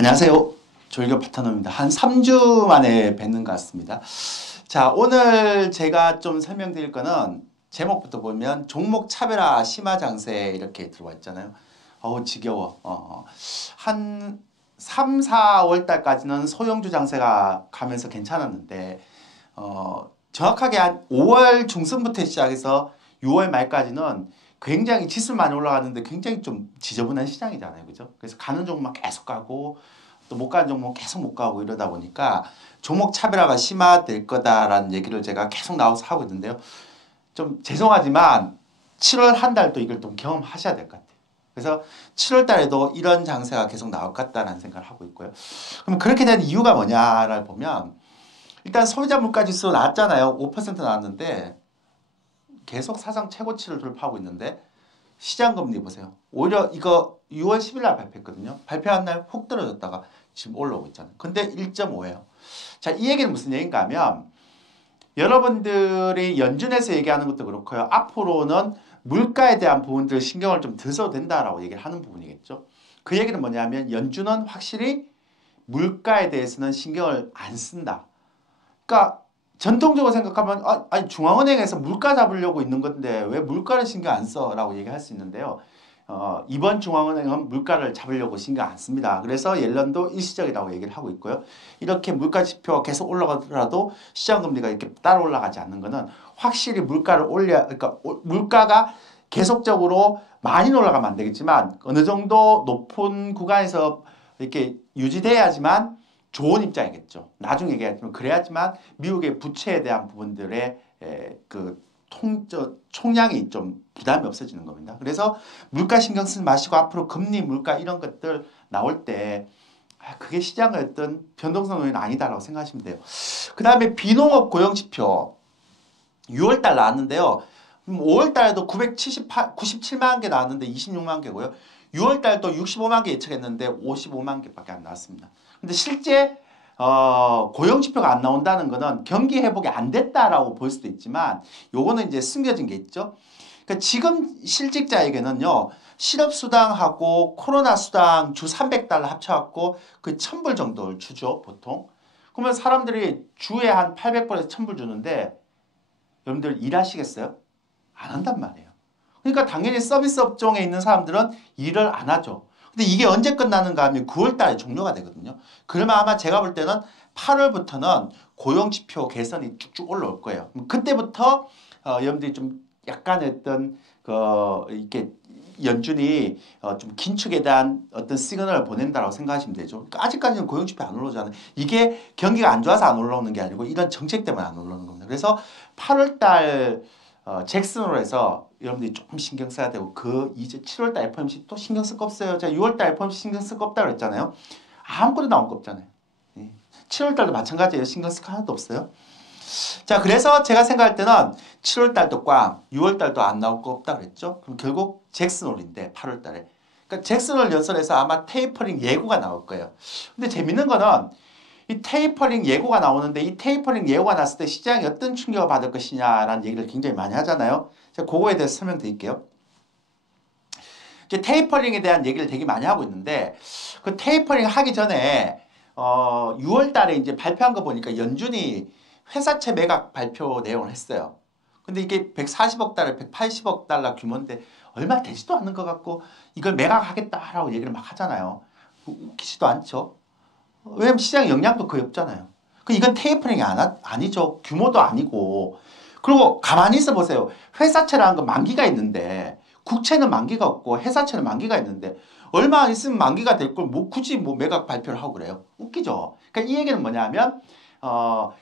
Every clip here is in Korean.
안녕하세요. 조일교 파트너입니다. 한 3주 만에 뵙는 것 같습니다. 자, 오늘 제가 좀 설명드릴 거는 제목부터 보면 종목 차별화 심화 장세 이렇게 들어와 있잖아요. 어우, 지겨워. 한 3, 4월 달까지는 소형주 장세가 가면서 괜찮았는데 정확하게 한 5월 중순부터 시작해서 6월 말까지는 굉장히 지수 많이 올라갔는데 굉장히 좀 지저분한 시장이잖아요. 그죠? 그래서 가는 종목만 계속 가고 또 못 가는 종목 계속 못 가고 이러다 보니까 종목 차별화가 심화될 거다라는 얘기를 제가 계속 나와서 하고 있는데요. 좀 죄송하지만 7월 한 달도 이걸 좀 경험하셔야 될 것 같아요. 그래서 7월 달에도 이런 장세가 계속 나올 것 같다는 생각을 하고 있고요. 그럼 그렇게 된 이유가 뭐냐를 보면 일단 소비자 물가지수 나왔잖아요. 5% 나왔는데 계속 사상 최고치를 돌파하고 있는데 시장금리 보세요. 오히려 이거 6월 10일 날 발표했거든요. 발표한 날 훅 떨어졌다가 지금 올라오고 있잖아요. 근데 1.5예요. 자, 이 얘기는 무슨 얘기인가 하면 여러분들이 연준에서 얘기하는 것도 그렇고요. 앞으로는 물가에 대한 부분들 신경을 좀 더 써도 된다라고 얘기를 하는 부분이겠죠. 그 얘기는 뭐냐면 연준은 확실히 물가에 대해서는 신경을 안 쓴다. 그러니까 전통적으로 생각하면 아니 중앙은행에서 물가 잡으려고 있는 건데 왜 물가를 신경 안 써? 라고 얘기할 수 있는데요. 이번 중앙은행은 물가를 잡으려고 신경 안 씁니다. 그래서 옐런도 일시적이라고 얘기를 하고 있고요. 이렇게 물가 지표가 계속 올라가더라도 시장금리가 이렇게 따라 올라가지 않는 것은 확실히 물가를 그러니까 물가가 계속적으로 많이 올라가면 안 되겠지만 어느 정도 높은 구간에서 이렇게 유지돼야지만 좋은 입장이겠죠. 나중에 얘기하지만 그래야지만 미국의 부채에 대한 부분들의 총량이 좀 부담이 없어지는 겁니다. 그래서 물가 신경 쓰지 마시고 앞으로 금리, 물가 이런 것들 나올 때 그게 시장의 어떤 변동성 요인은 아니다라고 생각하시면 돼요. 그 다음에 비농업 고용지표 6월달 나왔는데요. 5월달에도 97만 개 나왔는데 26만 개고요. 6월달도 65만 개 예측했는데 55만 개밖에 안 나왔습니다. 근데 실제 고용지표가 안 나온다는 것은 경기 회복이 안 됐다라고 볼 수도 있지만 요거는 이제 숨겨진 게 있죠. 그러니까 지금 실직자에게는요. 실업수당하고 코로나수당 주 300달러 합쳐갖고 그 1000불 정도를 주죠. 보통. 그러면 사람들이 주에 한 800불에서 1000불 주는데 여러분들 일하시겠어요? 안 한단 말이에요. 그러니까 당연히 서비스 업종에 있는 사람들은 일을 안 하죠. 근데 이게 언제 끝나는가 하면 9월 달에 종료가 되거든요. 그러면 아마 제가 볼 때는 8월부터는 고용지표 개선이 쭉쭉 올라올 거예요. 그때부터 여러분들이 좀 약간 어떤 이렇게 연준이 좀 긴축에 대한 어떤 시그널을 보낸다라고 생각하시면 되죠. 그러니까 아직까지는 고용지표 안 올라오잖아요. 이게 경기가 안 좋아서 안 올라오는 게 아니고 이런 정책 때문에 안 올라오는 겁니다. 그래서 8월 달 잭슨으로 해서 여러분들이 조금 신경 써야 되고 이제 7월달 FOMC 또 신경 쓸 거 없어요. 제가 6월달 FOMC 신경 쓸 거 없다고 그랬잖아요. 아무것도 나온 거 없잖아요. 7월달도 마찬가지예요. 신경 쓸 거 하나도 없어요. 자, 그래서 제가 생각할 때는 7월달도 꽝, 6월달도 안 나올 거 없다 그랬죠. 그럼 결국 잭슨홀인데 8월달에. 그러니까 잭슨홀 연설에서 아마 테이퍼링 예고가 나올 거예요. 근데 재밌는 거는 이 테이퍼링 예고가 나오는데 이 테이퍼링 예고가 났을 때 시장이 어떤 충격을 받을 것이냐라는 얘기를 굉장히 많이 하잖아요. 제가 그거에 대해서 설명드릴게요. 이제 테이퍼링에 대한 얘기를 되게 많이 하고 있는데 그 테이퍼링 하기 전에 6월 달에 이제 발표한 거 보니까 연준이 회사채 매각 발표 내용을 했어요. 근데 이게 140억 달러, 180억 달러 규모인데 얼마 되지도 않는 것 같고 이걸 매각하겠다라고 얘기를 막 하잖아요. 웃기지도 않죠. 왜냐면 시장 영향도 거의 없잖아요. 이건 테이퍼링이 아니죠. 규모도 아니고. 그리고 가만히 있어 보세요. 회사채라는 건 만기가 있는데 국채는 만기가 없고 회사채는 만기가 있는데 얼마 안 있으면 만기가 될 걸 굳이 매각 발표를 하고 그래요. 웃기죠. 그러니까 이 얘기는 뭐냐면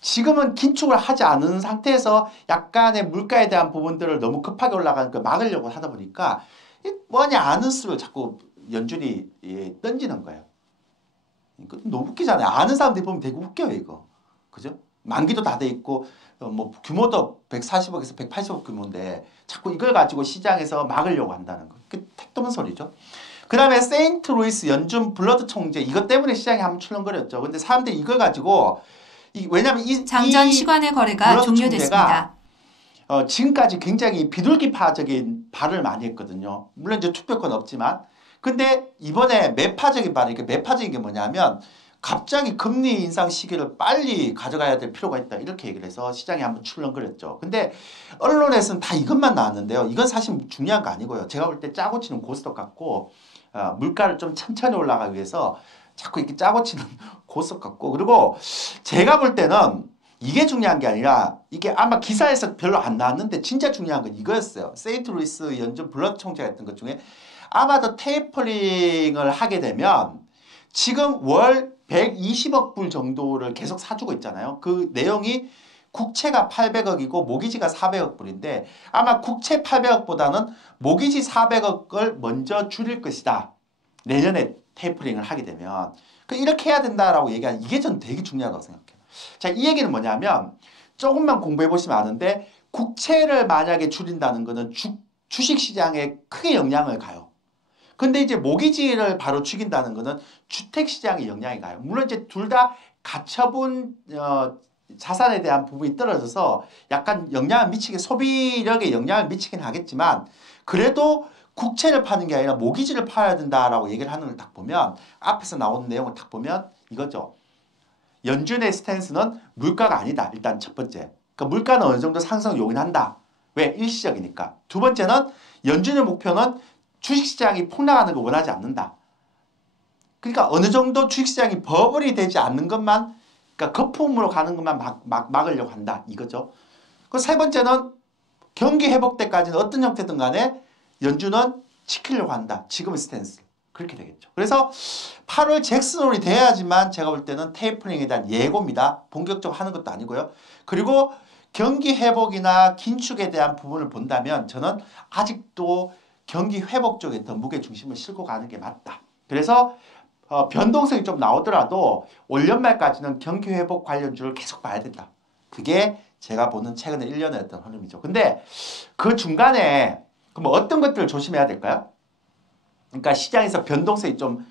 지금은 긴축을 하지 않은 상태에서 약간의 물가에 대한 부분들을 너무 급하게 올라가는 걸 막으려고 하다 보니까 뭐냐 아는 수를 자꾸 연준이 던지는 거예요. 너무 웃기잖아요. 아는 사람들이 보면 되게 웃겨요, 이거. 그죠? 만기도 다 돼 있고, 규모도 140억에서 180억 규모인데, 자꾸 이걸 가지고 시장에서 막으려고 한다는 거. 그 택도는 소리죠. 그 다음에 세인트루이스 연준 블러드 총재, 이것 때문에 시장이 한번 출렁거렸죠. 근데 사람들이 이걸 가지고, 왜냐면 장전 시간의 거래가 종료됐습니다. 지금까지 굉장히 비둘기파적인 발을 많이 했거든요. 물론 이제 투표권 없지만. 근데 이번에 매파적인 발이, 매파적인 게 뭐냐면 갑자기 금리 인상 시기를 빨리 가져가야 될 필요가 있다. 이렇게 얘기를 해서 시장이 한번 출렁거렸죠. 근데 언론에서는 다 이것만 나왔는데요. 이건 사실 중요한 거 아니고요. 제가 볼 때 짜고 치는 고스톱 같고 물가를 좀 천천히 올라가기 위해서 자꾸 이렇게 짜고 치는 고스톱 같고, 그리고 제가 볼 때는 이게 중요한 게 아니라 이게 아마 기사에서 별로 안 나왔는데 진짜 중요한 건 이거였어요. 세인트루이스 연준 블러드 총재가 했던 것 중에 아마도 테이퍼링을 하게 되면 지금 월 120억 불 정도를 계속 사주고 있잖아요. 그 내용이 국채가 800억이고 모기지가 400억 불인데 아마 국채 800억보다는 모기지 400억을 먼저 줄일 것이다. 내년에 테이퍼링을 하게 되면. 이렇게 해야 된다라고 얘기하는 이게 전 되게 중요하다고 생각해요. 자, 이 얘기는 뭐냐면 조금만 공부해 보시면 아는데 국채를 만약에 줄인다는 거는 주식시장에 크게 영향을 가요. 근데 이제 모기지를 바로 죽인다는 거는 주택시장에 영향이 가요. 물론 이제 둘 다 가처분 자산에 대한 부분이 떨어져서 약간 영향을 미치게, 소비력에 영향을 미치긴 하겠지만 그래도 국채를 파는 게 아니라 모기지를 팔아야 된다라고 얘기를 하는 걸 딱 보면 앞에서 나오는 내용을 딱 보면 이거죠. 연준의 스탠스는 물가가 아니다. 일단 첫 번째. 그러니까 물가는 어느 정도 상승을 용인한다. 왜? 일시적이니까. 두 번째는 연준의 목표는 주식시장이 폭락하는 걸 원하지 않는다. 그러니까 어느 정도 주식시장이 버블이 되지 않는 것만, 그러니까 거품으로 가는 것만 막으려고 한다. 이거죠. 그 세 번째는 경기 회복 때까지는 어떤 형태든 간에 연준은 지키려고 한다. 지금의 스탠스. 그렇게 되겠죠. 그래서 8월 잭슨홀이 돼야지만 제가 볼 때는 테이퍼링에 대한 예고입니다. 본격적으로 하는 것도 아니고요. 그리고 경기 회복이나 긴축에 대한 부분을 본다면 저는 아직도 경기 회복 쪽에 더 무게 중심을 싣고 가는 게 맞다. 그래서 변동성이 좀 나오더라도 올 연말까지는 경기 회복 관련주를 계속 봐야 된다. 그게 제가 보는 최근에 1년의 어떤 흐름이죠. 근데 그 중간에 그럼 어떤 것들을 조심해야 될까요? 그러니까 시장에서 변동성이 좀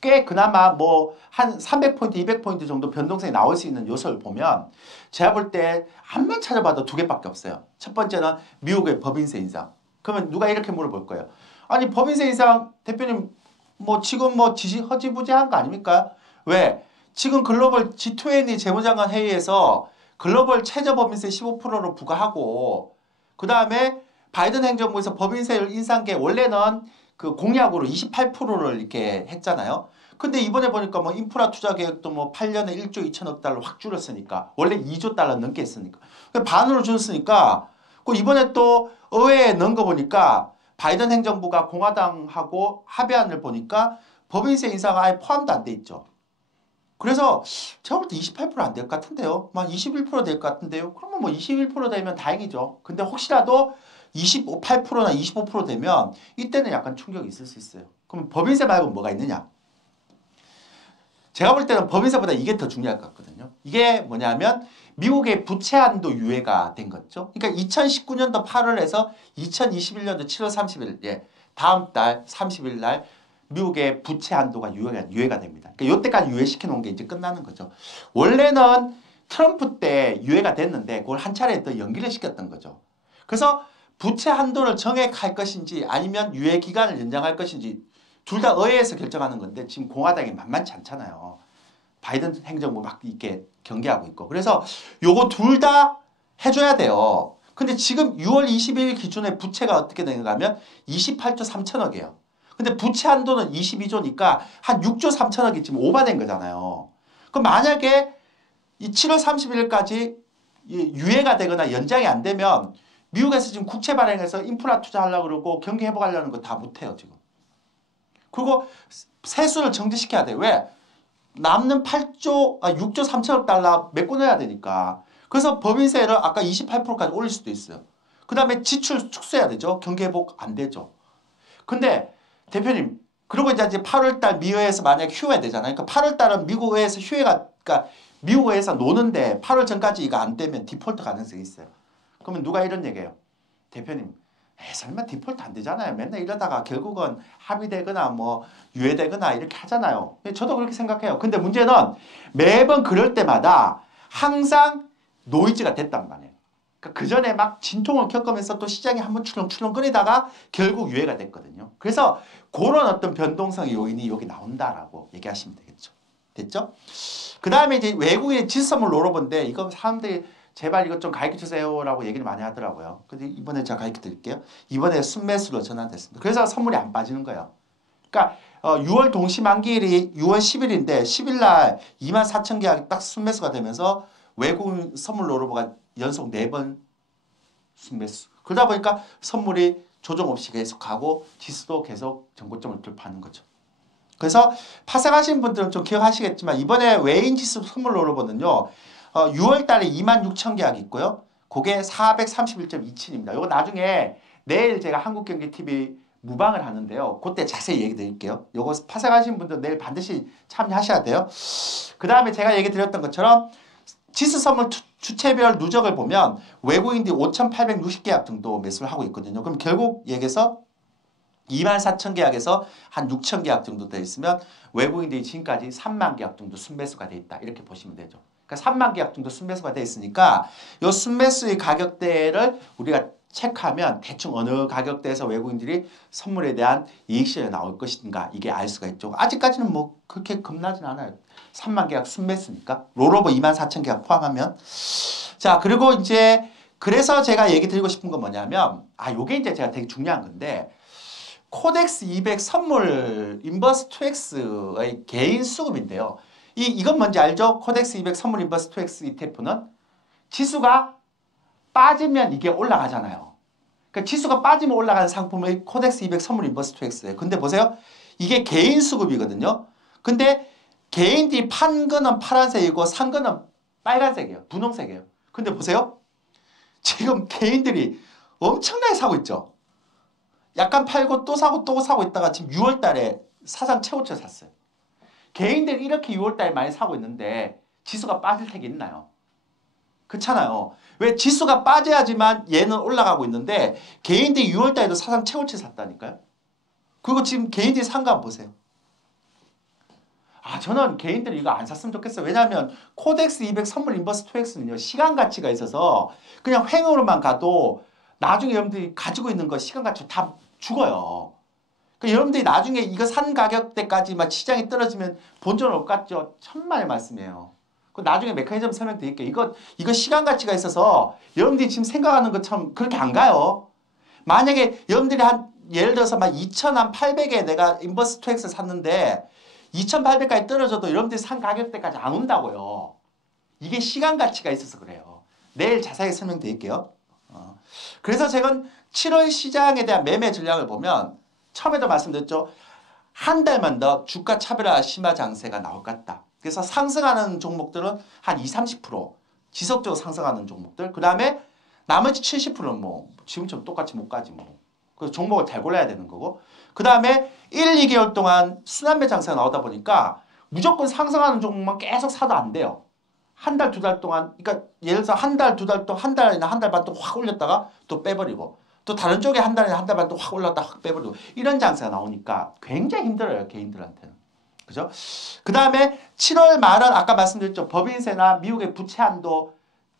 꽤 그나마 뭐 한 300포인트, 200포인트 정도 변동성이 나올 수 있는 요소를 보면 제가 볼 때 한번 찾아봐도 두 개밖에 없어요. 첫 번째는 미국의 법인세 인상. 그러면 누가 이렇게 물어볼 거예요. 아니 법인세 인상 대표님 뭐 지금 뭐 허지부지한 거 아닙니까? 왜? 지금 글로벌 G20 재무장관 회의에서 글로벌 최저 법인세 15%로 부과하고 그 다음에 바이든 행정부에서 법인세율 인상계 원래는 그 공약으로 28%를 이렇게 했잖아요. 근데 이번에 보니까 뭐 인프라 투자 계획도 뭐 8년에 1조 2천억 달러 확 줄였으니까 원래 2조 달러 넘게 했으니까 반으로 줄였으니까 그 이번에 또 의회에 넣은 거 보니까 바이든 행정부가 공화당하고 합의안을 보니까 법인세 인사가 아예 포함도 안 돼 있죠. 그래서 제가 볼 때 28% 안 될 것 같은데요. 막 21% 될 것 같은데요. 그러면 뭐 21% 되면 다행이죠. 근데 혹시라도 28%나 25% 되면 이때는 약간 충격이 있을 수 있어요. 그럼 법인세 말고 뭐가 있느냐? 제가 볼 때는 법인세보다 이게 더 중요할 것 같거든요. 이게 뭐냐면 미국의 부채 한도 유예가 된 거죠. 그러니까 2019년도 8월에서 2021년도 7월 30일, 예, 다음 달 30일 날 미국의 부채 한도가 유예가 됩니다. 그러니까 이때까지 유예시켜 놓은 게 이제 끝나는 거죠. 원래는 트럼프 때 유예가 됐는데 그걸 한 차례 더 연기를 시켰던 거죠. 그래서 부채 한도를 정액할 것인지 아니면 유예 기간을 연장할 것인지 둘 다 의회에서 결정하는 건데 지금 공화당이 만만치 않잖아요. 바이든 행정부 막 이렇게 경계하고 있고. 그래서 요거 둘 다 해줘야 돼요. 근데 지금 6월 20일 기준에 부채가 어떻게 되는가 하면 28조 3천억이에요. 근데 부채 한도는 22조니까 한 6조 3천억이 지금 오버된 거잖아요. 그럼 만약에 이 7월 30일까지 유예가 되거나 연장이 안 되면 미국에서 지금 국채 발행해서 인프라 투자하려고 그러고 경기 회복하려는 거 다 못해요, 지금. 그리고 세수를 정지시켜야 돼. 왜? 남는 6조 3천억 달러 메꿔내야 되니까. 그래서 법인세를 아까 28%까지 올릴 수도 있어요. 그 다음에 지출 축소해야 되죠. 경기 회복 안 되죠. 근데 대표님, 그리고 이제 8월달 미의회에서 만약에 휴회 되잖아요. 그러니까 8월달은 미국 의회에서 휴회가, 그러니까 미국 의회에서 노는데 8월 전까지 이거 안 되면 디폴트 가능성이 있어요. 그러면 누가 이런 얘기해요? 대표님, 설마 디폴트 안 되잖아요. 맨날 이러다가 결국은 합의되거나 뭐 유예되거나 이렇게 하잖아요. 저도 그렇게 생각해요. 근데 문제는 매번 그럴 때마다 항상 노이즈가 됐단 말이에요. 그러니까 그 전에 막 진통을 겪으면서 또 시장이 한번 출렁출렁거리다가 결국 유예가 됐거든요. 그래서 그런 어떤 변동성 요인이 여기 나온다라고 얘기하시면 되겠죠. 됐죠? 그 다음에 이제 외국인의 지수선물 노로본데 이거 사람들이 제발 이것 좀 가르쳐 주세요라고 얘기를 많이 하더라고요. 근데 이번에 제가 가르쳐 드릴게요. 이번에 순매수로 전환됐습니다. 그래서 선물이 안 빠지는 거예요. 그러니까 6월 동시만기일이 6월 10일인데 10일 날 24,000 계약이 딱 순매수가 되면서 외국인 선물 노로보가 연속 4번 순매수. 그러다 보니까 선물이 조정 없이 계속 가고 지수도 계속 전고점을 돌파하는 거죠. 그래서 파생하신 분들은 좀 기억하시겠지만 이번에 외인 지수 선물 노로보는요. 6월 달에 26,000 계약이 있고요. 그게 431.27입니다. 이거 나중에 내일 제가 한국경제TV 무방을 하는데요. 그때 자세히 얘기 드릴게요. 이거 파생하신 분들 내일 반드시 참여하셔야 돼요. 그 다음에 제가 얘기 드렸던 것처럼 지수 선물 주체별 누적을 보면 외국인들이 5,860계약 정도 매수를 하고 있거든요. 그럼 결국 얘기해서 24,000 계약에서 한 6,000 계약 정도 돼 있으면 외국인들이 지금까지 3만 계약 정도 순매수가 돼 있다. 이렇게 보시면 되죠. 그러니까 3만 계약 정도 순매수가 돼 있으니까 이 순매수의 가격대를 우리가 체크하면 대충 어느 가격대에서 외국인들이 선물에 대한 이익실이 나올 것인가 이게 알 수가 있죠. 아직까지는 뭐 그렇게 겁나진 않아요. 3만 계약 순매수니까. 롤오버 24,000 계약 포함하면. 자, 그리고 이제 그래서 제가 얘기 드리고 싶은 건 뭐냐면 요게 이제 제가 되게 중요한 건데 코덱스 200 선물 인버스 2X의 개인 수급인데요. 이건 뭔지 알죠? 코덱스 200 선물 인버스 2X ETF는 지수가 빠지면 이게 올라가잖아요. 그러니까 지수가 빠지면 올라가는 상품의 코덱스 200 선물 인버스 2X예요. 근데 보세요. 이게 개인 수급이거든요. 근데 개인들이 판 거는 파란색이고 산 거는 빨간색이에요. 분홍색이에요. 근데 보세요. 지금 개인들이 엄청나게 사고 있죠. 약간 팔고 또 사고 또 사고 있다가 지금 6월 달에 사상 최고치를 샀어요. 개인들이 이렇게 6월 달에 많이 사고 있는데 지수가 빠질 택이 있나요? 그렇잖아요. 왜 지수가 빠져야지만 얘는 올라가고 있는데 개인들이 6월 달에도 사상 최고치 샀다니까요. 그리고 지금 개인들이 산 거 한번 보세요. 저는 개인들이 이거 안 샀으면 좋겠어요. 왜냐하면 코덱스 200 선물 인버스 2X는요. 시간 가치가 있어서 그냥 횡으로만 가도 나중에 여러분들이 가지고 있는 거 시간 가치로 다 죽어요. 그러니까 여러분들이 나중에 이거 산 가격대까지 막 시장이 떨어지면 본전을 못 갔죠. 천만의 말씀이에요. 그 나중에 메커니즘 설명드릴게요. 이거 시간 가치가 있어서 여러분들이 지금 생각하는 것처럼 그렇게 안 가요. 만약에 여러분들이 예를 들어서 막 2,800에 내가 인버스 2X 샀는데 2,800까지 떨어져도 여러분들이 산 가격대까지 안 온다고요. 이게 시간 가치가 있어서 그래요. 내일 자세히 설명드릴게요. 그래서 제가 7월 시장에 대한 매매 전략을 보면 처음에도 말씀드렸죠. 한 달만 더 주가 차별화 심화 장세가 나올 것 같다. 그래서 상승하는 종목들은 한 20-30% 지속적으로 상승하는 종목들. 그 다음에 나머지 70%는 뭐 지금처럼 똑같이 못 가지 뭐. 그래서 종목을 잘 골라야 되는 거고. 그 다음에 1-2개월 동안 순환매 장세가 나오다 보니까 무조건 상승하는 종목만 계속 사도 안 돼요. 한 달, 2달 동안, 그러니까 예를 들어서 한 달, 2달 동안, 한 달이나 한 달 반 동안 확 올렸다가 또 빼버리고 또 다른 쪽에 한 달이나 한 달 반 동안 확 올랐다가 확 빼버리고 이런 장세가 나오니까 굉장히 힘들어요. 개인들한테는. 그죠? 그 다음에 7월 말은 아까 말씀드렸죠. 법인세나 미국의 부채 한도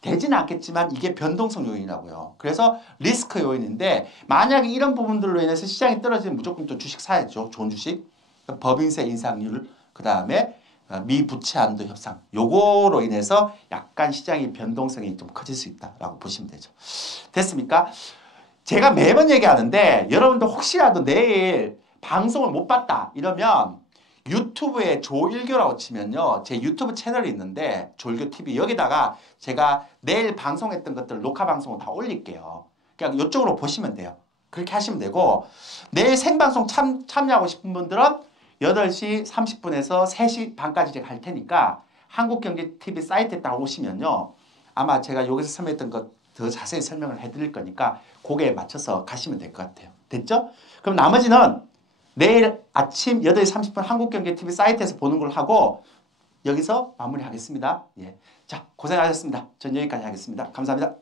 되지는 않겠지만 이게 변동성 요인이라고요. 그래서 리스크 요인인데 만약에 이런 부분들로 인해서 시장이 떨어지면 무조건 또 주식 사야죠. 좋은 주식. 법인세 인상률, 그 다음에 미 부채 한도 협상. 요거로 인해서 약간 시장의 변동성이 좀 커질 수 있다라고 보시면 되죠. 됐습니까? 제가 매번 얘기하는데 여러분들 혹시라도 내일 방송을 못 봤다 이러면 유튜브에 조일교라고 치면요. 제 유튜브 채널이 있는데 조일교TV 여기다가 제가 내일 방송했던 것들 녹화 방송을 다 올릴게요. 그냥 이쪽으로 보시면 돼요. 그렇게 하시면 되고 내일 생방송 참여하고 싶은 분들은 8시 30분에서 3시 반까지 제가 할 테니까 한국경제TV 사이트에 딱 오시면요. 아마 제가 여기서 설명했던 것 더 자세히 설명을 해드릴 거니까 거기에 맞춰서 가시면 될 것 같아요. 됐죠? 그럼 나머지는 내일 아침 8시 30분 한국경제TV 사이트에서 보는 걸 하고 여기서 마무리하겠습니다. 예. 자, 고생하셨습니다. 전 여기까지 하겠습니다. 감사합니다.